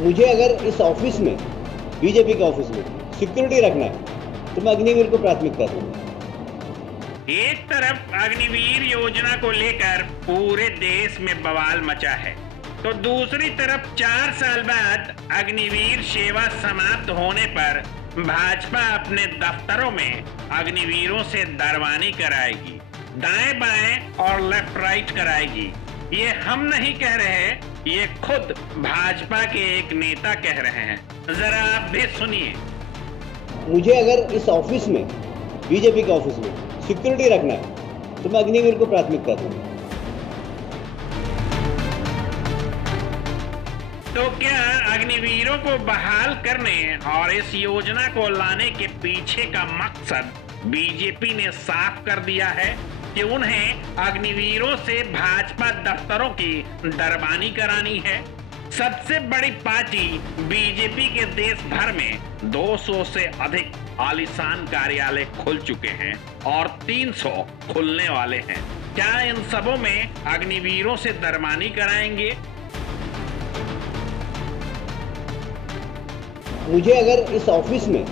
मुझे अगर इस ऑफिस में, बीजेपी के ऑफिस में सिक्योरिटी रखना है तो मैं अग्निवीर को प्राथमिकता दूंगा। एक तरफ अग्निवीर योजना को लेकर पूरे देश में बवाल मचा है, तो दूसरी तरफ 4 साल बाद अग्निवीर सेवा समाप्त होने पर भाजपा अपने दफ्तरों में अग्निवीरों से दरवानी कराएगी, दाएं बाएं और लेफ्ट राइट कराएगी। ये हम नहीं कह रहे, ये खुद भाजपा के एक नेता कह रहे हैं। जरा आप भी सुनिए। मुझे अगर इस ऑफिस में, बीजेपी के ऑफिस में सिक्योरिटी रखना है तो मैं अग्निवीर को प्राथमिकता दूंगा। तो क्या अग्निवीरों को बहाल करने और इस योजना को लाने के पीछे का मकसद बीजेपी ने साफ कर दिया है कि उन्हें अग्निवीरों से भाजपा दफ्तरों की दरबानी करानी है? सबसे बड़ी पार्टी बीजेपी के देश भर में 200 से अधिक आलीशान कार्यालय खुल चुके हैं और 300 खुलने वाले हैं। क्या इन सबों में अग्निवीरों से दरबानी कराएंगे? मुझे अगर इस ऑफिस में,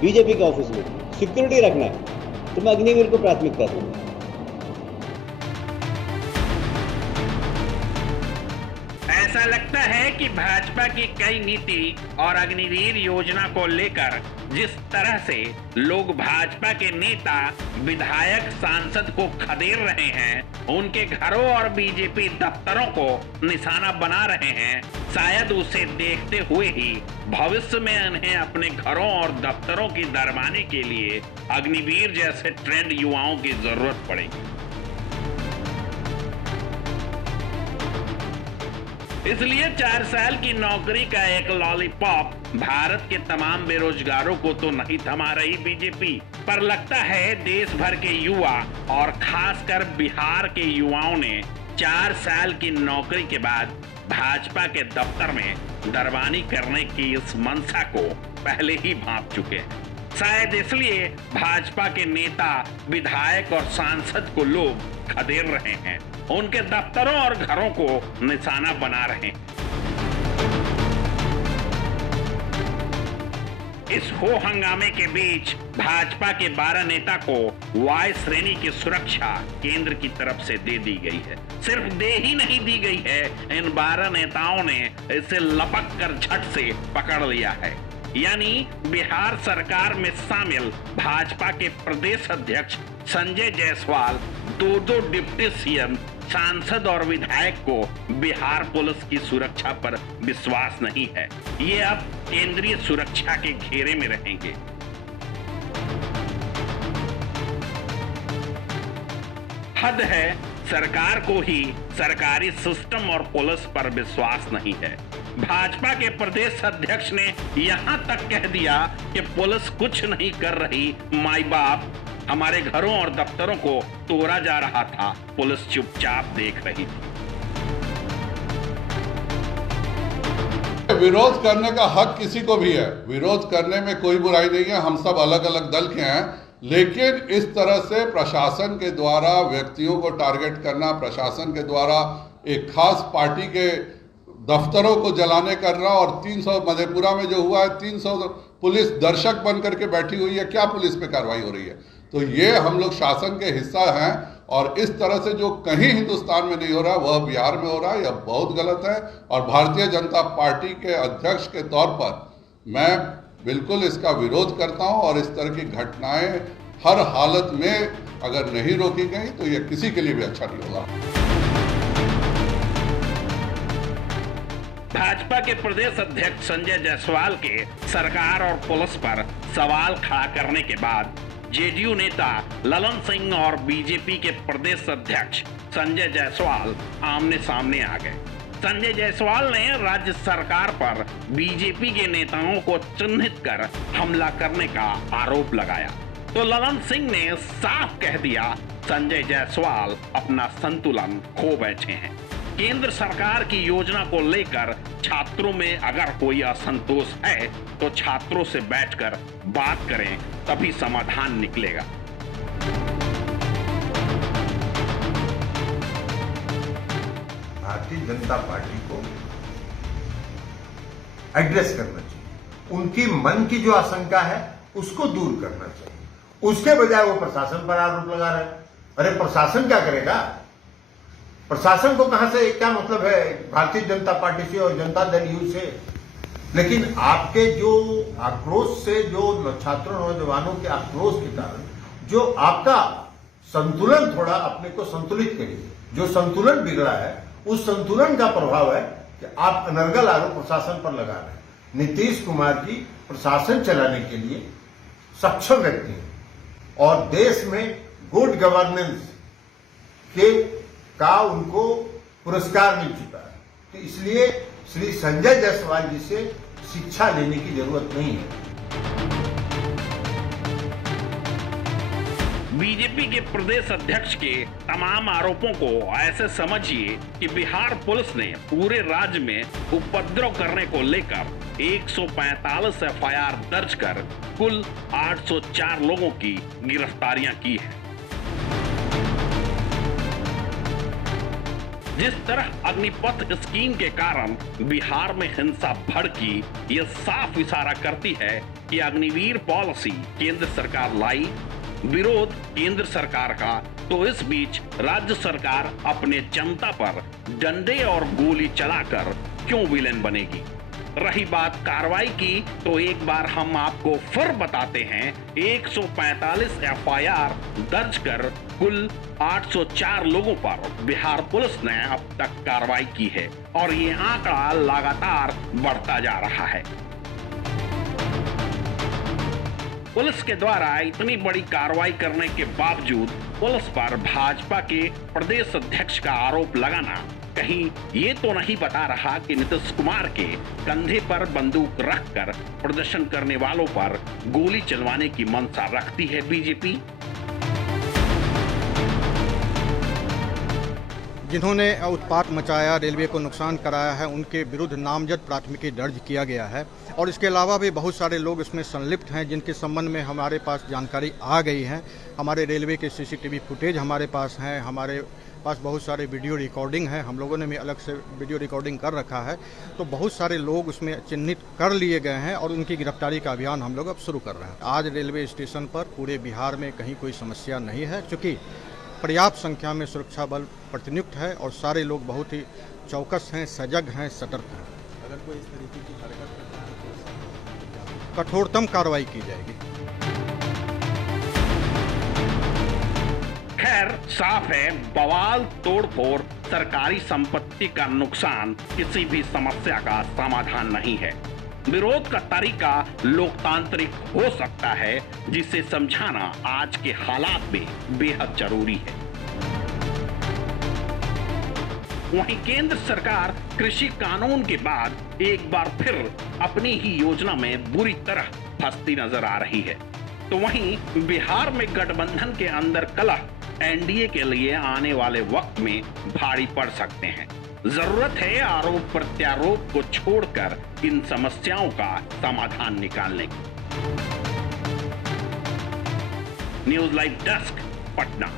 बीजेपी के ऑफिस में सिक्योरिटी रखना है तो मैं अग्निवीर को प्राथमिकता दूंगा। ऐसा लगता है कि भाजपा की कई नीति और अग्निवीर योजना को लेकर जिस तरह से लोग भाजपा के नेता, विधायक, सांसद को खदेड़ रहे हैं, उनके घरों और बीजेपी दफ्तरों को निशाना बना रहे हैं, शायद उसे देखते हुए ही भविष्य में उन्हें अपने घरों और दफ्तरों की दरबानी के लिए अग्निवीर जैसे ट्रेंड युवाओं की जरूरत पड़ेगी। इसलिए 4 साल की नौकरी का एक लॉलीपॉप भारत के तमाम बेरोजगारों को तो नहीं थमा रही बीजेपी, पर लगता है देश भर के युवा और खासकर बिहार के युवाओं ने 4 साल की नौकरी के बाद भाजपा के दफ्तर में दरबानी करने की इस मंशा को पहले ही भांप चुके हैं। शायद इसलिए भाजपा के नेता, विधायक और सांसद को लोग खदेड़ रहे हैं, उनके दफ्तरों और घरों को निशाना बना रहे हैं। इस हो हंगामे के बीच भाजपा के 12 नेता को वाई श्रेणी की सुरक्षा केंद्र की तरफ से दे दी गई है। सिर्फ दे ही नहीं दी गई है, इन 12 नेताओं ने इसे लपक कर झट से पकड़ लिया है। यानी बिहार सरकार में शामिल भाजपा के प्रदेश अध्यक्ष संजय जायसवाल, 2 डिप्टी सीएम, सांसद और विधायक को बिहार पुलिस की सुरक्षा पर विश्वास नहीं है। ये अब केंद्रीय सुरक्षा के घेरे में रहेंगे। हद है, सरकार को ही सरकारी सिस्टम और पुलिस पर विश्वास नहीं है। भाजपा के प्रदेश अध्यक्ष ने यहां तक कह दिया कि पुलिस कुछ नहीं कर रही, माई बाप, हमारे घरों और दफ्तरों को तोड़ा जा रहा था, पुलिस चुपचाप देख रही थी। विरोध करने का हक किसी को भी है, विरोध करने में कोई बुराई नहीं है। हम सब अलग अलग दल के हैं, लेकिन इस तरह से प्रशासन के द्वारा व्यक्तियों को टारगेट करना, प्रशासन के द्वारा एक खास पार्टी के दफ्तरों को जलाने करना, और 300 मधेपुरा में जो हुआ है, 300 पुलिस दर्शक बन करके बैठी हुई है, क्या पुलिस पे कार्रवाई हो रही है? तो ये हम लोग शासन के हिस्सा हैं, और इस तरह से जो कहीं हिंदुस्तान में नहीं हो रहा वह बिहार में हो रहा है, यह बहुत गलत है। और भारतीय जनता पार्टी के अध्यक्ष के तौर पर मैं बिल्कुल इसका विरोध करता हूं, और इस तरह की घटनाएं हर हालत में अगर नहीं रोकी गई तो यह किसी के लिए भी अच्छा नहीं होगा। भाजपा के प्रदेश अध्यक्ष संजय जायसवाल के सरकार और पुलिस पर सवाल खड़ा करने के बाद जेडीयू नेता ललन सिंह और बीजेपी के प्रदेश अध्यक्ष संजय जायसवाल आमने सामने आ गए। संजय जायसवाल ने राज्य सरकार पर बीजेपी के नेताओं को चिन्हित कर हमला करने का आरोप लगाया, तो ललन सिंह ने साफ कह दिया संजय जायसवाल अपना संतुलन खो बैठे हैं। केंद्र सरकार की योजना को लेकर छात्रों में अगर कोई असंतोष है तो छात्रों से बैठकर बात करें, तभी समाधान निकलेगा। भारतीय जनता पार्टी को एड्रेस करना चाहिए, उनकी मन की जो आशंका है उसको दूर करना चाहिए। उसके बजाय वो प्रशासन पर आरोप लगा रहे हैं। अरे प्रशासन क्या करेगा? प्रशासन को कहां से क्या मतलब है भारतीय जनता पार्टी से और जनता दल यू से? लेकिन आपके जो आक्रोश से, जो छात्रों नौजवानों के आक्रोश के कारण जो आपका संतुलन, थोड़ा अपने को संतुलित करिए, जो संतुलन बिगड़ा है उस संतुलन का प्रभाव है कि आप अनर्गल आरोप प्रशासन पर लगा रहे हैं। नीतीश कुमार जी प्रशासन चलाने के लिए सक्षम व्यक्ति हैं और देश में गुड गवर्नेंस का उनको पुरस्कार मिल चुका है। तो इसलिए श्री संजय जायसवाल जी से शिक्षा लेने की जरूरत नहीं है। बीजेपी के प्रदेश अध्यक्ष के तमाम आरोपों को ऐसे समझिए कि बिहार पुलिस ने पूरे राज्य में उपद्रव करने को लेकर 145 एफआईआर दर्ज कर कुल 804 लोगों की गिरफ्तारियां की हैं। जिस तरह अग्निपथ स्कीम के कारण बिहार में हिंसा भड़की, यह साफ इशारा करती है कि अग्निवीर पॉलिसी केंद्र सरकार लाई, विरोध केंद्र सरकार का, तो इस बीच राज्य सरकार अपने जनता पर डंडे और गोली चलाकर क्यों विलेन बनेगी। रही बात कार्रवाई की, तो एक बार हम आपको फिर बताते हैं, 145 एफआईआर दर्ज कर कुल 804 लोगों पर बिहार पुलिस ने अब तक कार्रवाई की है और ये आंकड़ा लगातार बढ़ता जा रहा है। पुलिस के द्वारा इतनी बड़ी कार्रवाई करने के बावजूद पुलिस पर भाजपा के प्रदेश अध्यक्ष का आरोप लगाना कहीं ये तो नहीं बता रहा कि नीतीश कुमार के कंधे पर बंदूक रखकर प्रदर्शन करने वालों पर गोली चलवाने की मंशा रखती है बीजेपी। जिन्होंने उत्पात मचाया, रेलवे को नुकसान कराया है, उनके विरुद्ध नामजद प्राथमिकी दर्ज किया गया है और इसके अलावा भी बहुत सारे लोग इसमें संलिप्त हैं जिनके संबंध में हमारे पास जानकारी आ गई है। हमारे रेलवे के सीसीटीवी फुटेज हमारे पास हैं, हमारे पास बहुत सारे वीडियो रिकॉर्डिंग है, हम लोगों ने भी अलग से वीडियो रिकॉर्डिंग कर रखा है। तो बहुत सारे लोग उसमें चिन्हित कर लिए गए हैं और उनकी गिरफ्तारी का अभियान हम लोग अब शुरू कर रहे हैं। आज रेलवे स्टेशन पर पूरे बिहार में कहीं कोई समस्या नहीं है, क्योंकि पर्याप्त संख्या में सुरक्षा बल प्रतिनियुक्त है और सारे लोग बहुत ही चौकस हैं, सजग हैं, सतर्क हैं। अगर कोई इस तरीके की हरकत करता है तो कठोरतम कार्रवाई की जाएगी। खैर साफ है, बवाल, तोड़फोड़, सरकारी संपत्ति का नुकसान किसी भी समस्या का समाधान नहीं है। विरोध का तरीका लोकतांत्रिक हो सकता है, जिसे समझाना आज के हालात में बेहद जरूरी है। वहीं केंद्र सरकार कृषि कानून के बाद एक बार फिर अपनी ही योजना में बुरी तरह फंसती नजर आ रही है। तो वहीं बिहार में गठबंधन के अंदर कलह एनडीए के लिए आने वाले वक्त में भारी पड़ सकते हैं। जरूरत है आरोप प्रत्यारोप को छोड़कर इन समस्याओं का समाधान निकालने की। News live desk, Patna.